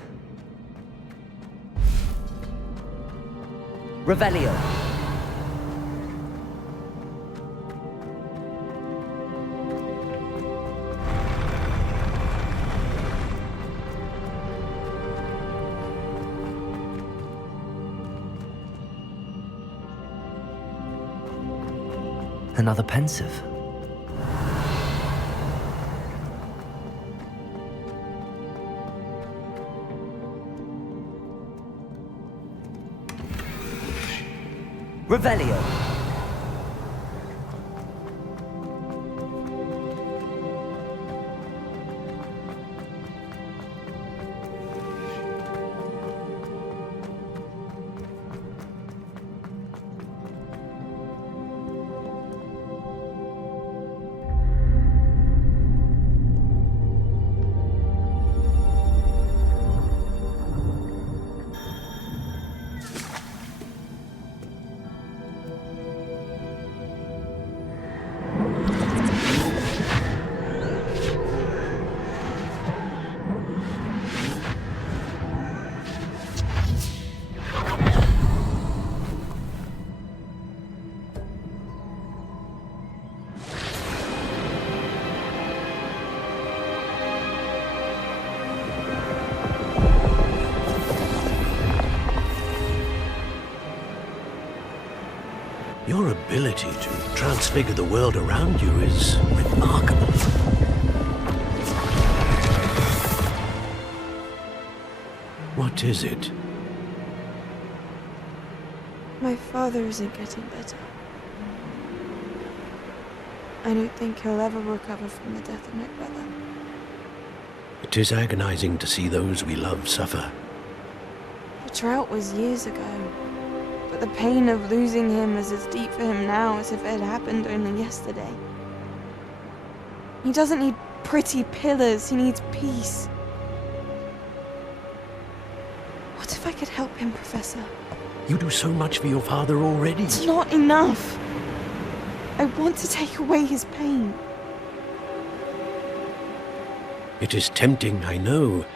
Revelio. Another pensive. Revelio. Your ability to transfigure the world around you is remarkable. What is it? My father isn't getting better. I don't think he'll ever recover from the death of my brother. It is agonizing to see those we love suffer. The drought was years ago, but the pain of losing him is as deep for him now as if it had happened only yesterday. He doesn't need pretty pillars, he needs peace. What if I could help him, Professor? You do so much for your father already. It's not enough. I want to take away his pain. It is tempting, I know,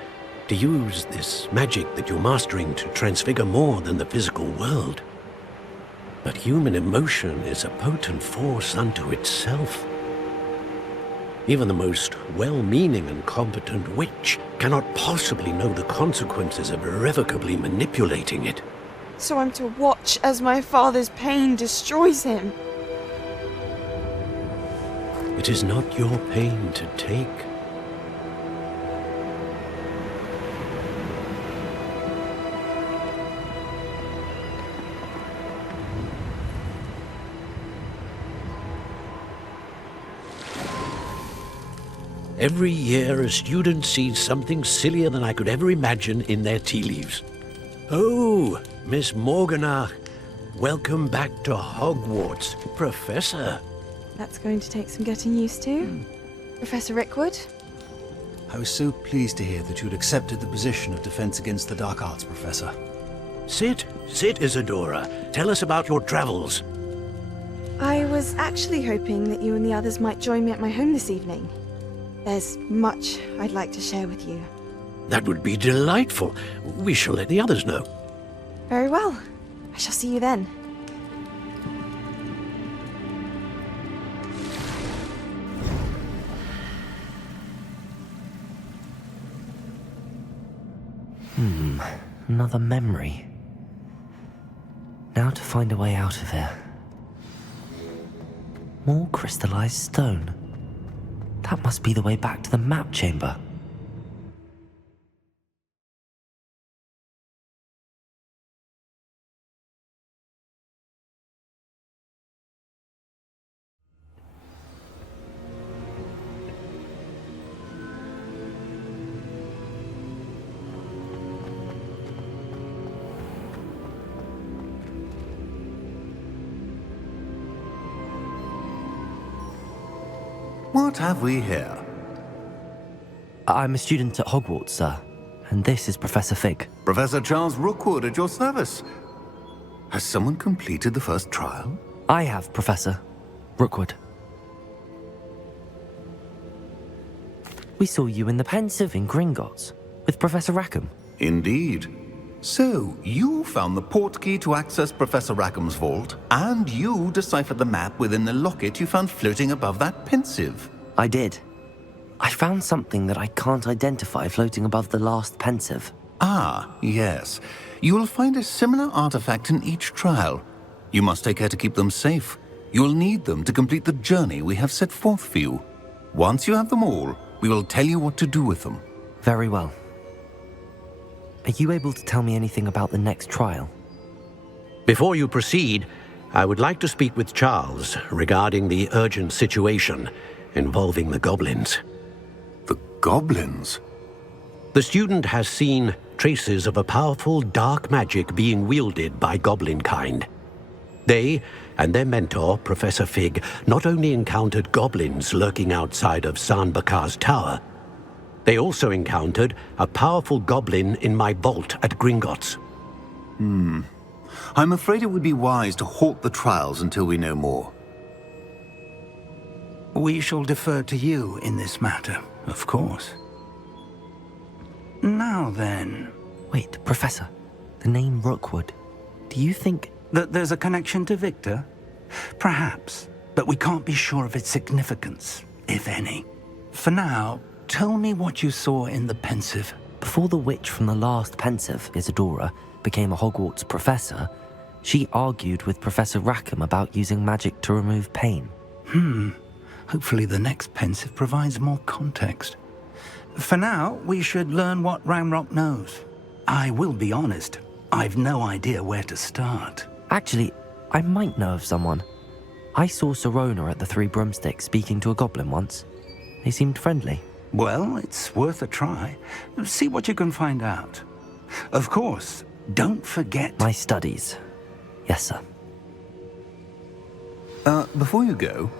to use this magic that you're mastering to transfigure more than the physical world. But human emotion is a potent force unto itself. Even the most well-meaning and competent witch cannot possibly know the consequences of irrevocably manipulating it. So I'm to watch as my father's pain destroys him. It is not your pain to take. Every year, a student sees something sillier than I could ever imagine in their tea leaves. Oh, Miss Morganach, welcome back to Hogwarts, Professor. That's going to take some getting used to. Professor Rickwood? I was so pleased to hear that you'd accepted the position of Defense Against the Dark Arts, Professor. Sit, Isadora. Tell us about your travels. I was actually hoping that you and the others might join me at my home this evening. There's much I'd like to share with you. That would be delightful. We shall let the others know. Very well. I shall see you then. Another memory. Now to find a way out of here. More crystallized stone. That must be the way back to the map chamber. What have we here? I'm a student at Hogwarts, sir. And this is Professor Fig. Professor Charles Rookwood at your service. Has someone completed the first trial? I have, Professor Rookwood. We saw you in the pensive in Gringotts. With Professor Rackham? Indeed. So, you found the portkey to access Professor Rackham's vault, and you deciphered the map within the locket you found floating above that pensive. I did. I found something that I can't identify floating above the last pensive. Ah, yes. You will find a similar artifact in each trial. You must take care to keep them safe. You will need them to complete the journey we have set forth for you. Once you have them all, we will tell you what to do with them. Very well. Are you able to tell me anything about the next trial? Before you proceed, I would like to speak with Charles regarding the urgent situation involving the goblins. The goblins? The student has seen traces of a powerful dark magic being wielded by goblin kind. They and their mentor, Professor Fig, not only encountered goblins lurking outside of San Bakar's tower, they also encountered a powerful goblin in my vault at Gringotts. I'm afraid it would be wise to halt the trials until we know more. We shall defer to you in this matter, of course. Now then... Wait, Professor. The name Rookwood. Do you think... that there's a connection to Victor? Perhaps, but we can't be sure of its significance, if any. For now, tell me what you saw in the pensive. Before the witch from the last pensive, Isadora, became a Hogwarts professor, she argued with Professor Rackham about using magic to remove pain. Hopefully the next pensive provides more context. For now, we should learn what Ranrock knows. I will be honest, I've no idea where to start. Actually, I might know of someone. I saw Serona at the Three Broomsticks speaking to a goblin once. They seemed friendly. Well, it's worth a try. See what you can find out. Of course, don't forget... my studies. Yes, sir. Before you go...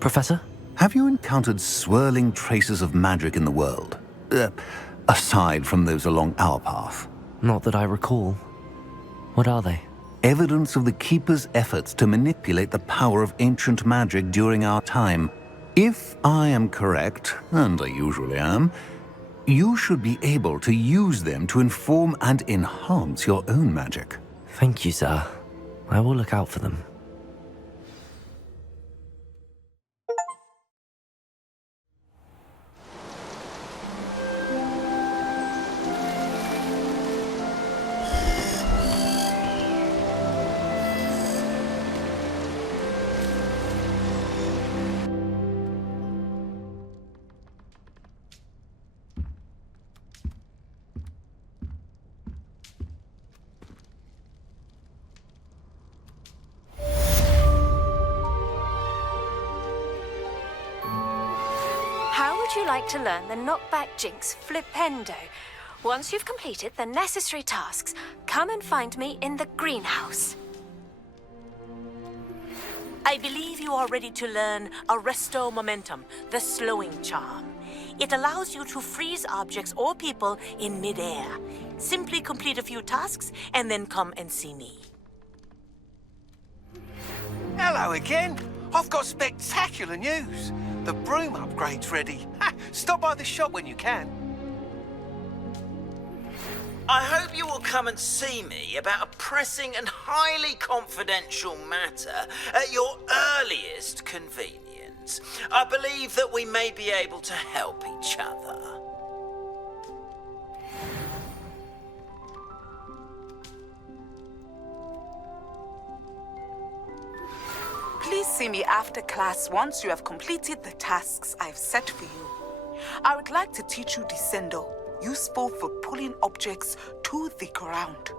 Professor? Have you encountered swirling traces of magic in the world? Aside from those along our path? Not that I recall. What are they? Evidence of the Keeper's efforts to manipulate the power of ancient magic during our time. If I am correct, and I usually am, you should be able to use them to inform and enhance your own magic. Thank you, sir. I will look out for them. How would you like to learn the knockback jinx flipendo? Once you've completed the necessary tasks, come and find me in the greenhouse. I believe you are ready to learn Arresto Momentum, the slowing charm. It allows you to freeze objects or people in midair. Simply complete a few tasks and then come and see me. Hello again. I've got spectacular news. The broom upgrade's ready. Stop by the shop when you can. I hope you will come and see me about a pressing and highly confidential matter at your earliest convenience. I believe that we may be able to help each other. Please see me after class once you have completed the tasks I've set for you. I would like to teach you Descendo, useful for pulling objects to the ground.